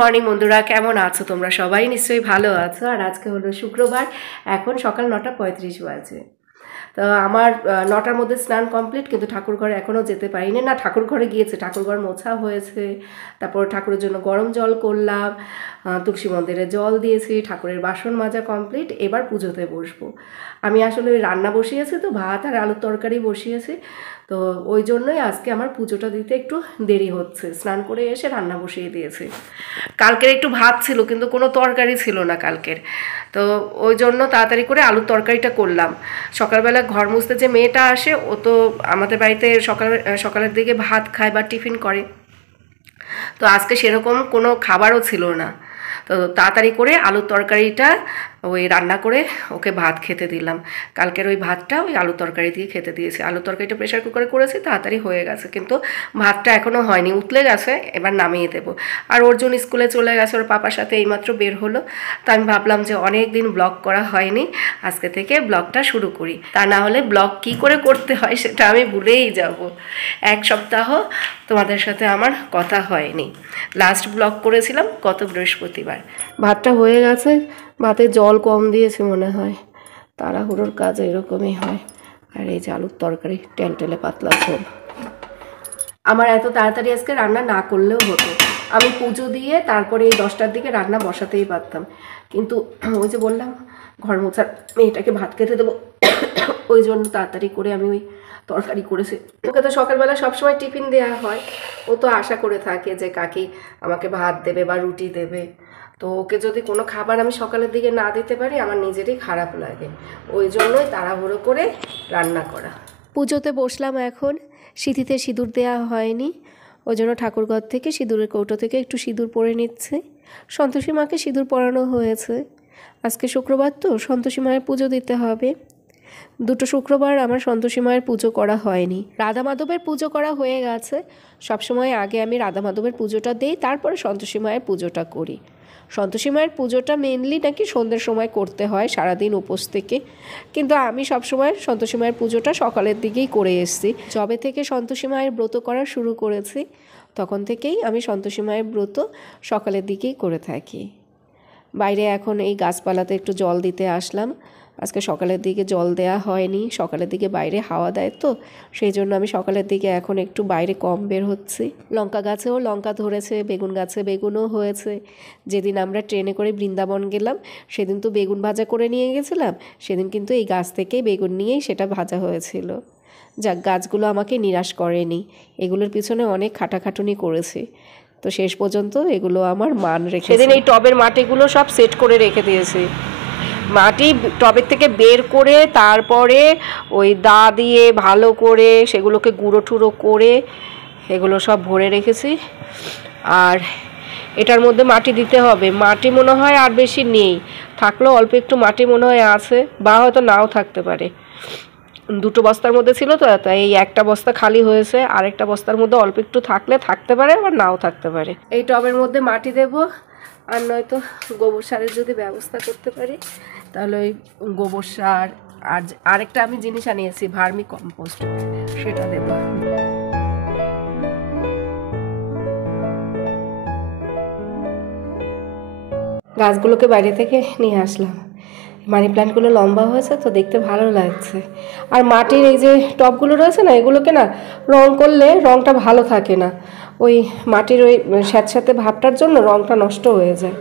Morning বন্ধুরা, কেমন আছো তোমরা? সবাই নিশ্চয়ই ভালো আছো। আর আজকে হলো শুক্রবার, এখন সকাল 9:35 বাজে। তো আমার 9টার মধ্যে স্নান কমপ্লিট, কিন্তু ঠাকুর ঘরে এখনও যেতে পারিনি। না, ঠাকুর ঘরে গিয়েছে, ঠাকুর ঘর মোছা হয়েছে, তারপর ঠাকুরের জন্য গরম জল করলাম, তুলসী মন্দিরে জল দিয়েছি, ঠাকুরের বাসন মাজা কমপ্লিট। এবার পুজোতে বসবো। আমি আসলে ওই রান্না বসিয়েছি, তো ভাত আর আলুর তরকারি বসিয়েছি, তো ওই জন্যই আজকে আমার পুজোটা দিতে একটু দেরি হচ্ছে। স্নান করে এসে রান্না বসিয়ে দিয়েছি। কালকের একটু ভাত ছিল, কিন্তু কোনো তরকারি ছিল না কালকের, তো ওই জন্য তাড়াতাড়ি করে আলুর তরকারিটা করলাম। সকালবেলা ঘর মুছতে যে মেয়েটা আসে, ও তো আমাদের বাড়িতে সকালের দিকে ভাত খায় বা টিফিন করে, তো আজকে সেরকম কোনো খাবারও ছিল না। তো তাড়াতাড়ি করে আলুর তরকারিটা ওই রান্না করে ওকে ভাত খেতে দিলাম। কালকের ওই ভাতটা ওই আলুর তরকারি দিয়ে খেতে দিয়েছি। আলুর তরকারিটা প্রেশার কুকারে করেছি, তাড়াতাড়ি হয়ে গেছে, কিন্তু ভাতটা এখনও হয়নি, উতলে গেছে, এবার নামিয়ে দেবো। আর অর্জুন স্কুলে চলে গেছে, ওর পাপার সাথে এইমাত্র বের হলো। তো আমি ভাবলাম যে অনেক দিন ব্লগ করা হয়নি, আজকে থেকে ব্লগটা শুরু করি, তা না হলে ব্লগ কী করে করতে হয় সেটা আমি ভুলেই যাব। এক সপ্তাহ তোমাদের সাথে আমার কথা হয়নি। লাস্ট ব্লগ করেছিলাম গত বৃহস্পতিবার। ভাতটা হয়ে গেছে, ভাতে জল কম দিয়েছে মনে হয়, তাড়াহুড়োর কাজ এরকমই হয়। আর এই যে আলুর তরকারি, টেলটেলে পাতলা ঝোল। আমার এত তাড়াতাড়ি আজকে রান্না না করলেও হতো, আমি পুজো দিয়ে তারপরে এই 10টার দিকে রান্না বসাতেই পারতাম, কিন্তু ওই যে বললাম ঘর মোছার মেয়েটাকে ভাত খেতে দেবো, ওই জন্য তাড়াতাড়ি করে আমি ওই তরকারি করেছি। ওকে তো সকালবেলা সবসময় টিফিন দেওয়া হয়, ও তো আশা করে থাকে যে কাকি আমাকে ভাত দেবে বা রুটি দেবে। তো ওকে যদি কোনো খাবার আমি সকালের দিকে না দিতে পারি, আমার নিজেরই খারাপ লাগে, ওই জন্যই তাড়াহুড়ো করে রান্না করা। পুজোতে বসলাম এখন, সিঁথিতে সিঁদুর দেওয়া হয়নি, ওই জন্য ঠাকুরঘর থেকে সিঁদুরের কৌটো থেকে একটু সিঁদুর পরে নিচ্ছে। সন্তোষী মাকে সিঁদুর পরানো হয়েছে, আজকে শুক্রবার তো সন্তোষী মায়ের পুজো দিতে হবে। দুটো শুক্রবার আমার সন্তোষী মায়ের পুজো করা হয়নি, রাধা মাধবের পুজো করা হয়ে গেছে। সবসময় আগে আমি রাধা মাধবের পুজোটা দিই, তারপরে সন্তোষী মায়ের পুজোটা করি। সন্তোষী মায়ের পুজোটা মেনলি নাকি সন্ধ্যের সময় করতে হয়, সারাদিন উপোস থেকে, কিন্তু আমি সবসময় সন্তোষী মায়ের পুজোটা সকালের দিকেই করে এসেছি। যবে থেকে সন্তোষী মায়ের ব্রত করা শুরু করেছি, তখন থেকেই আমি সন্তোষী মায়ের ব্রত সকালের দিকেই করে থাকি। বাইরে এখন এই গাছপালাতে একটু জল দিতে আসলাম। আজকে সকালের দিকে জল দেয়া হয়নি, সকালের দিকে বাইরে হাওয়া দেয়, তো সেই জন্য আমি সকালের দিকে এখন একটু বাইরে কম বের হচ্ছি। লঙ্কা গাছেও লঙ্কা ধরেছে, বেগুন গাছে বেগুনও হয়েছে। যেদিন আমরা ট্রেনে করে বৃন্দাবন গেলাম, সেদিন তো বেগুন ভাজা করে নিয়ে গেছিলাম, সেদিন কিন্তু এই গাছ থেকেই বেগুন নিয়েই সেটা ভাজা হয়েছিল। যাক, গাছগুলো আমাকে নিরাশ করেনি, এগুলোর পিছনে অনেক খাটাখাটুনি করেছি, তো শেষ পর্যন্ত এগুলো আমার মান রেখে। সেদিন এই টবের মাটিগুলো সব সেট করে রেখে দিয়েছি, মাটি টবের থেকে বের করে তারপরে ওই দা দিয়ে ভালো করে সেগুলোকে গুঁড়ো টুড়ো করে এগুলো সব ভরে রেখেছি। আর এটার মধ্যে মাটি দিতে হবে, মাটি মনে হয় আর বেশি নেই, থাকলেও অল্প একটু মাটি মনে হয় আছে, বা হয়তো নাও থাকতে পারে। দুটো বস্তার মধ্যে ছিল তো, তাই এই একটা বস্তা খালি হয়েছে, আরেকটা বস্তার মধ্যে অল্প একটু থাকলে থাকতে পারে, আবার নাও থাকতে পারে। এই টবের মধ্যে মাটি দেব, আর নয়তো গোবর সারের যদি ব্যবস্থা করতে পারি তাহলে ওই গোবর সার, আর আরেকটা আমি জিনিস আনিয়েছি ভার্মি কম্পোস্ট, সেটা দেব। গাছগুলোকে বাইরে থেকে নিয়ে আসলাম, মানি প্ল্যান্টগুলো লম্বা হয়েছে তো দেখতে ভালো লাগছে। আর মাটির এই যে টবগুলো রয়েছে না, এগুলোকে না রং করলে রংটা ভালো থাকে না, ওই মাটির ওই স্যাঁতস্যাঁতে ভাবটার জন্য রংটা নষ্ট হয়ে যায়,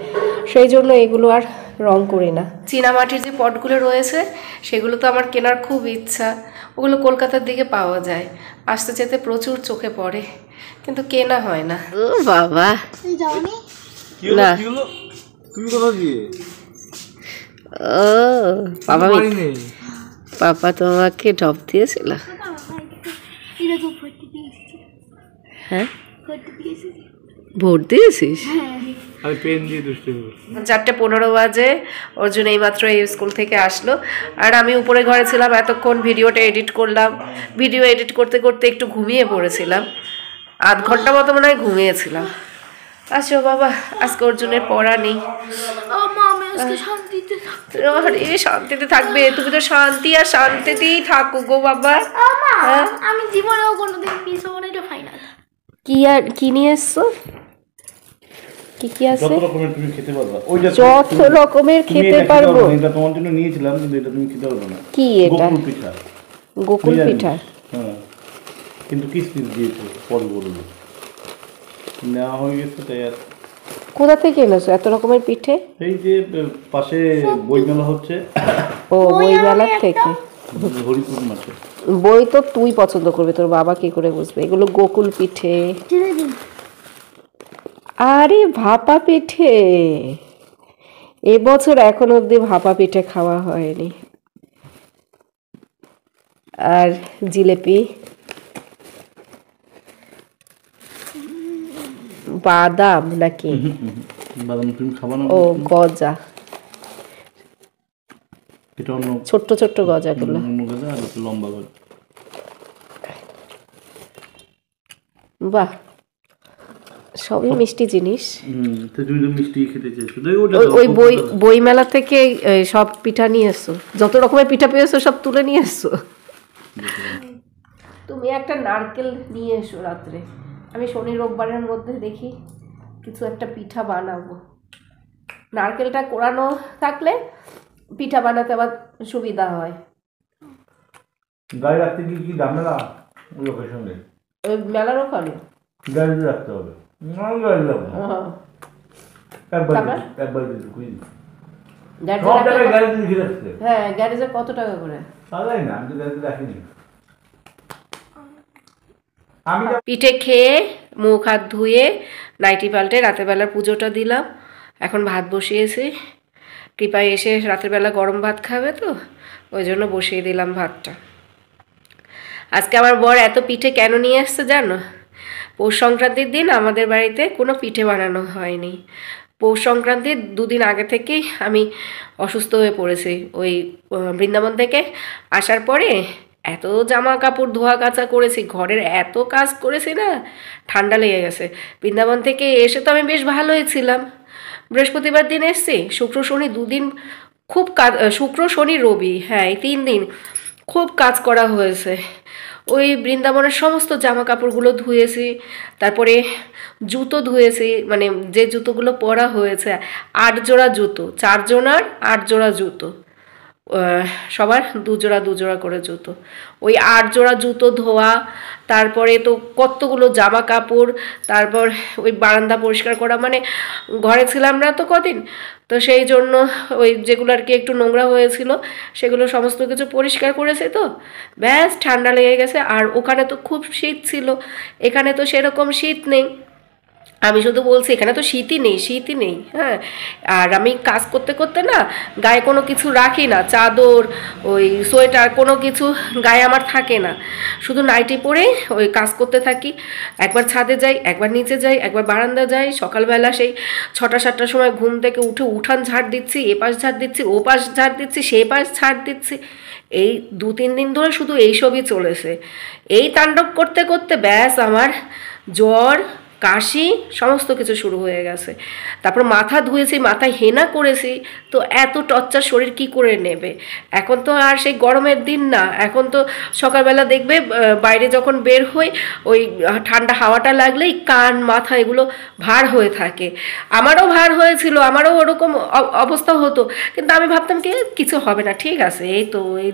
সেই জন্য এগুলো আর রং করি না। চীনা মাটির যে পটগুলো রয়েছে সেগুলো তো আমার কেনার খুব ইচ্ছা, ওগুলো কলকাতার দিকে পাওয়া যায়, আসতে যেতে প্রচুর চোখে পড়ে, কিন্তু কেনা হয় না। ও বাবা, না তুমি কোথা দিয়ে? ও বাবা, পাপা তোমাকে ডব দিয়েছিল? হ্যাঁ, ভোট দিয়েছিস? 4:15 বাজে, অর্জুন এইমাত্র এই স্কুল থেকে আসলো, আর আমি উপরে ঘরে ছিলাম এতক্ষণ, ভিডিওটা এডিট করলাম। ভিডিও এডিট করতে করতে একটু ঘুমিয়ে পড়েছিলাম, আধ ঘন্টা মতো মনে হয় ঘুমিয়েছিলাম। আচ্ছা বাবা, আজকে অর্জুনের পড়া নেই। শান্তিতে থাকবে, তুমি তো শান্তি আর শান্তিতেই থাকো গো বাবা। আমি জীবনেও কোনোদিন মিস হবো না, এটা ফাইনাল। কি আর কি নিয়ে এসছো? কি কি আছে? যত রকমের তুমি খেতে পারবা। ওইটা যত রকমের খেতে পারবো। এটা তোমার জন্য নিয়েছিলাম, কিন্তু এটা তুমি খেতে পারবে না। কি এটা? গোকুল পিঠা। গোকুল পিঠা? হ্যাঁ, কিন্তু কিসমিস দিয়েছে, পরে বলবো। নেওয়া হয়ে গেছে তাই। আর কোথা থেকে এনেছো এত রকমের পিঠে? এই যে পাশে বইমেলা হচ্ছে। ও, বইমেলার থেকে। হরিপুর মাঠে। বই তো তুই পছন্দ করবে, তোর বাবা কি করে বুঝবে? এগুলো গোকুল পিঠে। আরে ভাপা পিঠে, এবছর এখন অব্দি ভাপা পিঠে খাওয়া হয়নি। আর জিলেপি, বাদাম নাকি? বাদাম তুমি খাবা না? ও গজা, এটা অন্য ছোট্ট ছোট্ট গজাগুলো। অন্য গজা আর একটু লম্বা গজা। বাহ, সবই মিষ্টি জিনিস। তো তুমি তো মিষ্টি খেতে চাইছো। ওই বই মেলা থেকে সব পিঠা নিয়ে এসছো, যত রকমের পিঠা পেয়েছো সব তুলে নিয়ে এসছো। তুমি একটা নারকেল নিয়ে এসো রাত্রে, আমি শনি রোববারের মধ্যে দেখি কিছু একটা পিঠা বানাবো। নারকেলটা কোরানো থাকলে পিঠা বানাতে আবার সুবিধা হয়। গায়ে রাখতে কি ঝামেলা লোকের সঙ্গে? ওই মেলার ওখানে গাড়ি রাখতে হবে। গাড়ি রাখবো একবার হ্যাঁ, গ্যারেজে কত টাকা করে? না, আমি তো গাড়িতে রাখিনি। পিঠে খেয়ে মুখ হাত ধুয়ে নাইটি পাল্টে রাতের বেলা পুজোটা দিলাম। এখন ভাত বসিয়েছি। কৃপায় এসে রাতের বেলা গরম ভাত খাবে, তো ওই জন্য বসিয়ে দিলাম ভাতটা। আজকে আমার বর এত পিঠে কেন নিয়ে আসছে জানো? পৌষ সংক্রান্তির দিন আমাদের বাড়িতে কোনো পিঠে বানানো হয়নি। পৌষ সংক্রান্তির দুদিন আগে থেকেই আমি অসুস্থ হয়ে পড়েছি। ওই বৃন্দাবন থেকে আসার পরে এত জামা কাপড় ধোয়া কাচা করেছি, ঘরের এত কাজ করেছি না, ঠান্ডা লেগে গেছে। বৃন্দাবন থেকে এসে তো আমি বেশ ভালোই ছিলাম। বৃহস্পতিবার দিন এসছি, শুক্র শনি দুদিন খুব কাজ, শুক্র শনি রবি, হ্যাঁ এই 3 দিন খুব কাজ করা হয়েছে। ওই বৃন্দাবনের সমস্ত জামা কাপড়গুলো ধুয়েছি, তারপরে জুতো ধুয়েছি, মানে যে জুতোগুলো পরা হয়েছে 8 জোড়া জুতো, 4 জনার 8 জোড়া জুতো, সবার 2 জোড়া 2 জোড়া করে জুতো। ওই 8 জোড়া জুতো ধোয়া, তারপরে তো কতগুলো জামা কাপড়, তারপর ওই বারান্দা পরিষ্কার করা, মানে ঘরে ছিলাম না তো কদিন, তো সেই জন্য ওই যেগুলো আর কি একটু নোংরা হয়েছিল সেগুলো সমস্ত কিছু পরিষ্কার করেছে। তো ব্যাস ঠান্ডা লেগে গেছে। আর ওখানে তো খুব শীত ছিল, এখানে তো সেরকম শীত নেই। আমি শুধু বলছি এখানে তো শীতই নেই, শীতই নেই। হ্যাঁ, আর আমি কাজ করতে করতে না গায়ে কোনো কিছু রাখি না, চাদর ওই সোয়েটার কোনো কিছু গায়ে আমার থাকে না, শুধু নাইটি পরে ওই কাজ করতে থাকি। একবার ছাদে যাই, একবার নিচে যাই, একবার বারান্দা যাই। সকালবেলা সেই 6টা-7টার সময় ঘুম থেকে উঠে উঠান ঝাড় দিচ্ছি, এ পাশ ঝাড় দিচ্ছি, ও পাশ ঝাড় দিচ্ছি, সে পাশ ঝাড় দিচ্ছি। এই 2-3 দিন ধরে শুধু এইসবই চলেছে। এই তাণ্ডব করতে করতে ব্যাস আমার জ্বর, কাশি সমস্ত কিছু শুরু হয়ে গেছে। তারপর মাথা ধুয়েছি, মাথায় হেনা করেছি, তো এত টর্চার শরীর কি করে নেবে? এখন তো আর সেই গরমের দিন না, এখন তো সকালবেলা দেখবে বাইরে যখন বের হই ওই ঠান্ডা হাওয়াটা লাগলেই কান মাথা এগুলো ভার হয়ে থাকে। আমারও ভার হয়েছিল, আমারও ওরকম অবস্থা হতো, কিন্তু আমি ভাবতাম কি কিছু হবে না, ঠিক আছে, এই তো এই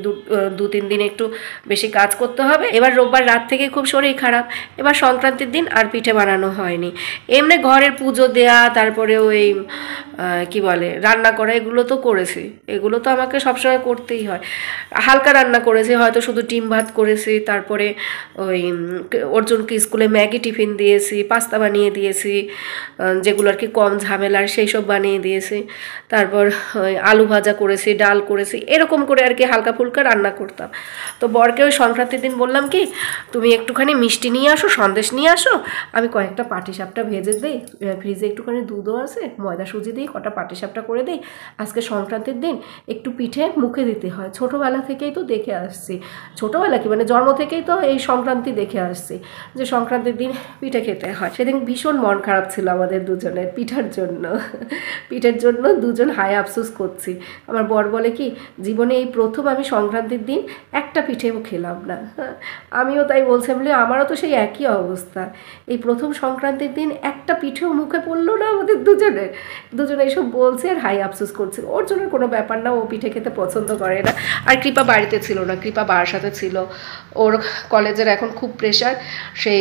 2-3 দিন একটু বেশি কাজ করতে হবে। এবার রোববার রাত থেকে খুব শরীর খারাপ, এবার সংক্রান্তির দিন আর পিঠে বানানো হয়নি। এমনি ঘরের পুজো দেয়া, তারপরে ওই কি বলে রান্না করা, এগুলো তো করেছি, এগুলো তো আমাকে সবসময় করতেই হয়। হালকা রান্না করেছি, হয়তো শুধু ডিম ভাত করেছি, তারপরে ওই অর্জুনকে স্কুলে ম্যাগি টিফিন দিয়েছি, পাস্তা বানিয়ে দিয়েছি, যেগুলো আর কি কম ঝামেলার সেই সব বানিয়ে দিয়েছি। তারপর ওই আলু ভাজা করেছি, ডাল করেছি, এরকম করে আর কি হালকা ফুলকা রান্না করতাম। তো বরকে ওই সংক্রান্তির দিন বললাম কি তুমি একটুখানি মিষ্টি নিয়ে আসো, সন্দেশ নিয়ে আসো, আমি কয়েকটা পাটিসাপটা ভেজে দিই, ফ্রিজে একটুখানি দুধও আছে, ময়দা সুজি দিই, কটা পাটিসাপটা করে দিই। আজকে সংক্রান্তির দিন একটু পিঠে মুখে দিতে হয়, ছোটোবেলা থেকেই তো দেখে আসছি, ছোটোবেলা কি মানে জন্ম থেকেই তো এই সংক্রান্তি দেখে আসছি যে সংক্রান্তির দিন পিঠে খেতে হয়। সেদিন ভীষণ মন খারাপ ছিল আমাদের দুজনের পিঠার জন্য, পিঠের জন্য দুজন হায় আফসোস করছি। আমার বর বলে কি জীবনে এই প্রথম আমি সংক্রান্তির দিন একটা পিঠেও খেলাম না। আমিও তাই বলছিলাম, বলে আমারও তো সেই একই অবস্থা, এই প্রথম সংক্রান্তির দিন একটা পিঠেও মুখে পড়লো না আমাদের দুজনে এসব বলছে আর হাই আফসোস করছে। ওর জন্য কোনো ব্যাপার না, ও পিঠে খেতে পছন্দ করে না। আর কৃপা বাড়িতে ছিল না, কৃপা বারাসাতে ছিল। ওর কলেজের এখন খুব প্রেশার, সেই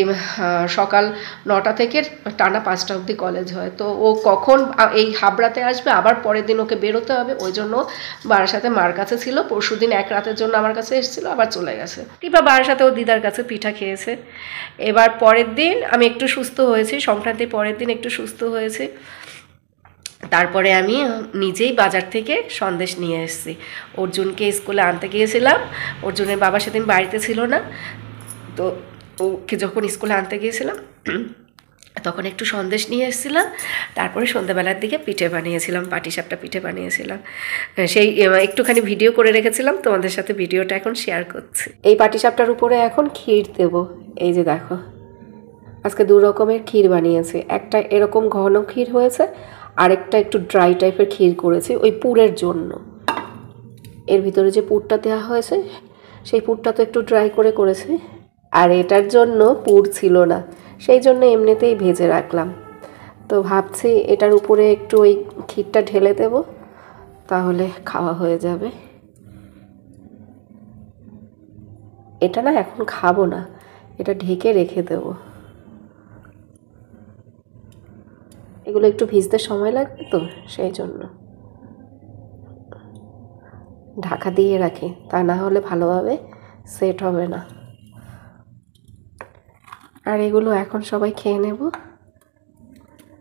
সকাল 9টা থেকে টানা 5টা অবধি কলেজ হয়। তো ও কখন এই হাবড়াতে আসবে, আবার পরের দিন ওকে বেরোতে হবে, ওই জন্য বারাসাতে মার কাছে ছিল। পরশুদিন এক রাতের জন্য আমার কাছে এসেছিলো, আবার চলে গেছে। কৃপা বারাসাতে ও দিদার কাছে পিঠা খেয়েছে। এবার পরের দিন আমি একটু সুস্থ হয়েছি, সংক্রান্তির পরের দিন একটু সুস্থ হয়েছি। তারপরে আমি নিজেই বাজার থেকে সন্দেশ নিয়ে এসেছি। অর্জুনকে স্কুলে আনতে গিয়েছিলাম, অর্জুনের বাবা সেদিন বাড়িতে ছিল না, তো ওকে যখন স্কুলে আনতে গিয়েছিলাম তখন একটু সন্দেশ নিয়ে এসেছিলাম। তারপরে সন্ধ্যাবেলার দিকে পিঠে বানিয়েছিলাম, পাটিসাপটা পিঠে বানিয়েছিলাম। সেই একটুখানি ভিডিও করে রেখেছিলাম, তোমাদের সাথে ভিডিওটা এখন শেয়ার করছি। এই পাটিসাপটার উপরে এখন ক্ষীর দেবো। এই যে দেখো, আজকে 2 রকমের ক্ষীর বানিয়েছি। একটা এরকম ঘন ক্ষীর হয়েছে, আরেকটা একটু ড্রাই টাইপের ক্ষীর করেছি ওই পুরের জন্য। এর ভিতরে যে পুরটা দেওয়া হয়েছে সেই পুরটা তো একটু ড্রাই করেছি, আর এটার জন্য পুর ছিল না, সেই জন্য এমনিতেই ভেজে রাখলাম। তো ভাবছি এটার উপরে একটু ওই ক্ষীরটা ঢেলে দেব, তাহলে খাওয়া হয়ে যাবে। এটা না এখন খাবো না, এটা ঢেকে রেখে দেব। এগুলো একটু ভিজতে সময় লাগবে তো, সেই জন্য ঢাকা দিয়ে রাখি, তা না হলে ভালোভাবে সেট হবে না। আর এগুলো এখন সবাই খেয়ে নেব।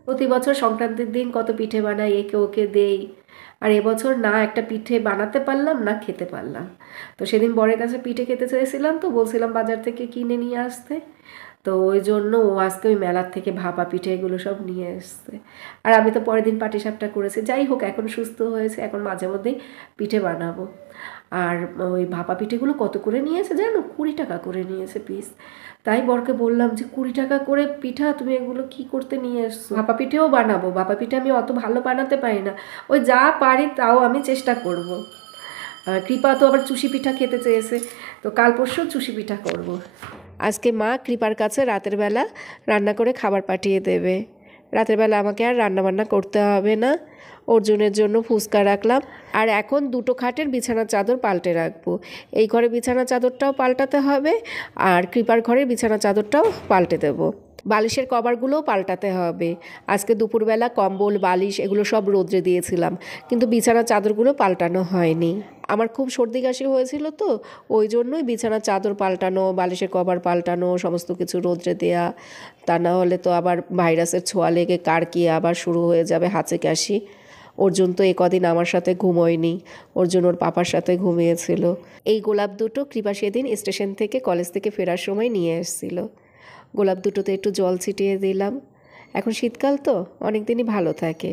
প্রতি বছর সংক্রান্তির দিন কত পিঠে বানাই, একে ওকে দেই। আর এবছর না একটা পিঠে বানাতে পারলাম না খেতে পারলাম। তো সেদিন বরের কাছে পিঠে খেতে চেয়েছিলাম, তো বলছিলাম বাজার থেকে কিনে নিয়ে আসতে। তো ওই জন্য ও আজকে ওই মেলার থেকে ভাপা পিঠে এগুলো সব নিয়ে এসছে। আর আমি তো পরের দিন পাটিসাপটা করেছি। যাই হোক, এখন সুস্থ হয়েছে, এখন মাঝে মধ্যেই পিঠে বানাবো। আর ওই ভাপা পিঠেগুলো কত করে নিয়েছে জানো? 20 টাকা করে নিয়েছে পিস। তাই বরকে বললাম যে 20 টাকা করে পিঠা, তুমি এগুলো কি করতে নিয়ে এসছো? ভাপা পিঠেও বানাবো। ভাপা পিঠে আমি অত ভালো বানাতে পারি না, ওই যা পারি তাও আমি চেষ্টা করব। কৃপা তো আবার চুষি পিঠা খেতে চেয়েছে, তো কাল পরশু চুষি পিঠা করব। আজকে মা কৃপার কাছে রাতের বেলা রান্না করে খাবার পাঠিয়ে দেবে। রাতের বেলা আমাকে আর রান্নাবান্না করতে হবে না। অর্জুনের জন্য ফুচকা রাখলাম। আর এখন 2টো খাটের বিছানার চাদর পাল্টে রাখবো। এই ঘরে বিছানার চাদরটাও পাল্টাতে হবে, আর কৃপার ঘরের বিছানার চাদরটাও পাল্টে দেবো। বালিশের কভারগুলোও পাল্টাতে হবে। আজকে দুপুরবেলা কম্বল বালিশ এগুলো সব রোদ্রে দিয়েছিলাম, কিন্তু বিছানার চাদরগুলো পাল্টানো হয়নি। আমার খুব সর্দি কাশি হয়েছিল, তো ওই জন্যই বিছানার চাদর পাল্টানো, বালিশের কভার পাল্টানো, সমস্ত কিছু রোদ্রে দেয়া। তা না হলে তো আবার ভাইরাসের ছোঁয়া লেগে কারকিয়ে আবার শুরু হয়ে যাবে হাঁচি কাশি। অর্জুন তো কদিন আমার সাথে ঘুমোয়নি, অর্জুন ওর পাপার সাথে ঘুমিয়েছিল। এই গোলাপ দুটো কৃপা সেদিন স্টেশন থেকে কলেজ থেকে ফেরার সময় নিয়ে এসেছিল। গোলাপ দুটোতে একটু জল ছিটিয়ে দিলাম। এখন শীতকাল তো অনেক দিনই ভালো থাকে।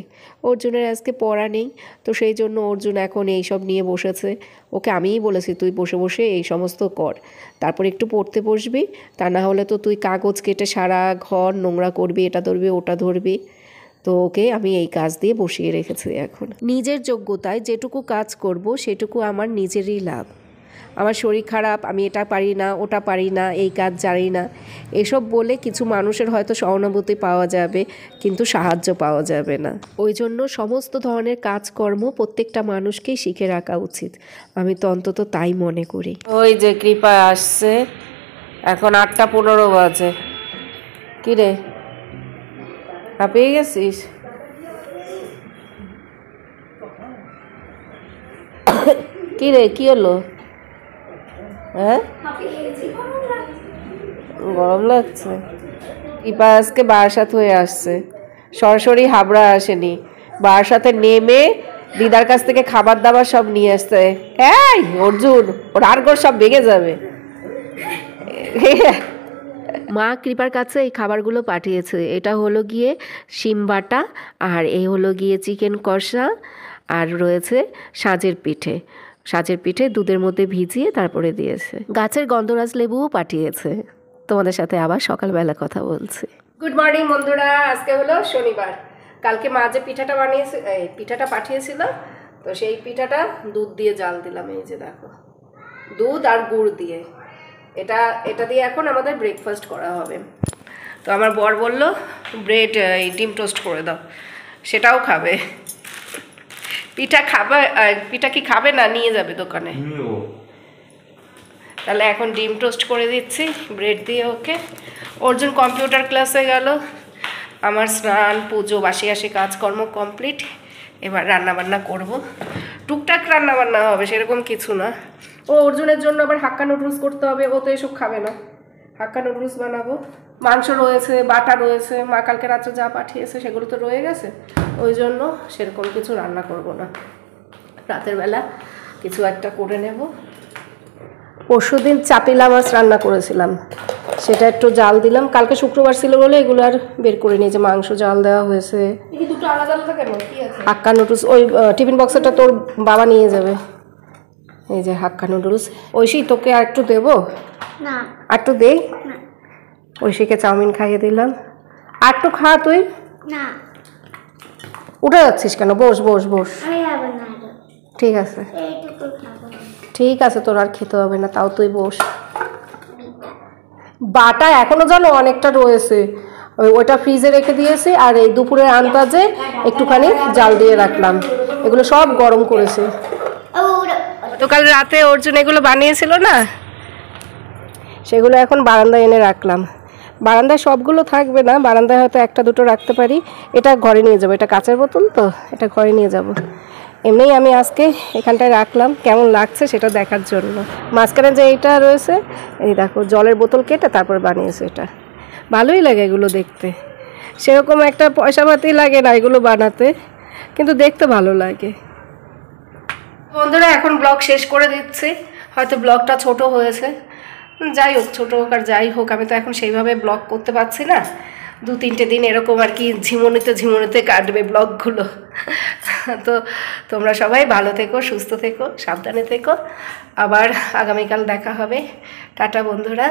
অর্জুনের আজকে পড়া নেই, তো সেই জন্য অর্জুন এখন এই সব নিয়ে বসেছে। ওকে আমিই বলেছি তুই বসে বসে এই সমস্ত কর, তারপর একটু পড়তে বসবি, তা না হলে তো তুই কাগজ কেটে সারা ঘর নোংরা করবি, এটা ধরবি ওটা ধরবি। তো ওকে আমি এই কাজ দিয়ে বসিয়ে রেখেছি। এখন নিজের যোগ্যতায় যেটুকু কাজ করব সেটুকু আমার নিজেরই লাভ। আমার শরীর খারাপ, আমি এটা পারি না ওটা পারি না, এই কাজ জানি না, এসব বলে কিছু মানুষের হয়তো সহানুভূতি পাওয়া যাবে, কিন্তু সাহায্য পাওয়া যাবে না। ওই জন্য সমস্ত ধরনের কাজকর্ম প্রত্যেকটা মানুষকেই শিখে রাখা উচিত। আমি তো অন্তত তাই মনে করি। ওই যে কৃপা আসছে, এখন 8টা 15 বাজে। কি রে, হাঁপিয়ে গেছিস? কি রে, কি হলো? হ্যাঁ, গরম লাগছে। কৃপা আজকে বারাসাত হয়ে আসছে, সরাসরি হাবড়া আসেনি। বারাসাতে নেমে দিদার কাছ থেকে খাবার দাবার সব নিয়ে আসছে। এই অর্জুন, ওর হাড়গোড় সব ভেঙে যাবে। মা কৃপার কাছে এই খাবারগুলো পাঠিয়েছে। এটা হলো গিয়ে শিম বাটা, আর এই হলো গিয়ে চিকেন কষা, আর রয়েছে সাজের পিঠে। সাজের পিঠে দুধের মধ্যে ভিজিয়ে তারপরে দিয়েছে। গাছের গন্ধরাজ লেবুও পাঠিয়েছে। তোমাদের সাথে আবার সকালবেলা কথা বলছি। গুড মর্নিং বন্ধুরা, আজকে হলো শনিবার। কালকে মা যে পিঠাটা বানিয়েছে, এই পিঠাটা পাঠিয়েছিল, তো সেই পিঠাটা দুধ দিয়ে জাল দিলাম। এই যে দেখো, দুধ আর গুড় দিয়ে, এটা দিয়ে এখন আমাদের ব্রেকফাস্ট করা হবে। তো আমার বর বলল ব্রেড এই ডিম টোস্ট করে দাও, সেটাও খাবে। পিঠা খাবে, পিঠা কি খাবে না নিয়ে যাবে দোকানে? তাহলে এখন ডিম টোস্ট করে দিচ্ছি ব্রেড দিয়ে ওকে। অর্জুন কম্পিউটার ক্লাসে গেল, আমার স্নান পুজো বাসি আসি কাজকর্ম কমপ্লিট। এবার রান্নাবান্না করব, টুকটাক রান্নাবান্না হবে, সেরকম কিছু না। ও অর্জুনের জন্য আবার হাক্কা নুডলস করতে হবে, ও তো এসব খাবে না। হাক্কা নুডলস বানাবো, মাংস রয়েছে, বাটা রয়েছে, মা কালকে রাত্রে যা পাঠিয়েছে সেগুলো তো রয়ে গেছে, ওই জন্য সেরকম কিছু রান্না করব না। রাতের বেলা কিছু একটা করে নেব। পরশুদিন চাপিলা মাছ রান্না করেছিলাম, সেটা একটু জাল দিলাম। কালকে শুক্রবার ছিল বলে এগুলো আর বের করে নিয়ে, যে মাংস জাল দেওয়া হয়েছে। দুটো আলাদা আলাদা কেন, কি আছে? হাক্কা নুডলস ওই টিফিন বক্সটা তোর বাবা নিয়ে যাবে। এই যে হাক্কা নুডলস। ঐশী তোকে আর একটু দেবো? না আর একটু দেই? ঐশীকে চাউমিন খাইয়ে দিলাম, আর একটু খা তুই। না উঠে যাচ্ছিস কেন? বস বস বস। আমি খাবো না, ঠিক আছে এইটুকু খাবো। ঠিক আছে, তোর আর খেতে হবে না, তাও তুই বস। বাটা এখনো জানো অনেকটা রয়েছে, ওইটা ফ্রিজে রেখে দিয়েছি। আর এই দুপুরের আন্দাজে একটুখানি জাল দিয়ে রাখলাম, এগুলো সব গরম করেছে। তো কাল রাতে অর্জুন এগুলো বানিয়েছিল না, সেগুলো এখন বারান্দায় এনে রাখলাম। বারান্দায় সবগুলো থাকবে না, বারান্দায় হয়তো একটা দুটো রাখতে পারি। এটা ঘরে নিয়ে যাবো, এটা কাঁচের বোতল তো, এটা ঘরে নিয়ে যাব। এমনিই আমি আজকে এখানটায় রাখলাম কেমন লাগছে সেটা দেখার জন্য। মাঝখানে যে এইটা রয়েছে, এই দেখো জলের বোতল কেটে তারপরে বানিয়েছে। এটা ভালোই লাগে এগুলো দেখতে, সেরকম একটা পয়সা পাতি লাগে না এগুলো বানাতে, কিন্তু দেখতে ভালো লাগে। বন্ধুরা এখন ব্লগ শেষ করে দিচ্ছি, হয়তো ব্লগটা ছোট হয়েছে, যাই হোক ছোটো হোক আর যাই হোক, আমি তো এখন সেইভাবে ব্লগ করতে পারছি না। 2-3 দিন এরকম আর কি ঝিমুনিতে ঝিমুনিতে কাটবে ব্লগগুলো। তো তোমরা সবাই ভালো থেকো, সুস্থ থেকো, সাবধানে থেকো। আবার আগামীকাল দেখা হবে। টাটা বন্ধুরা।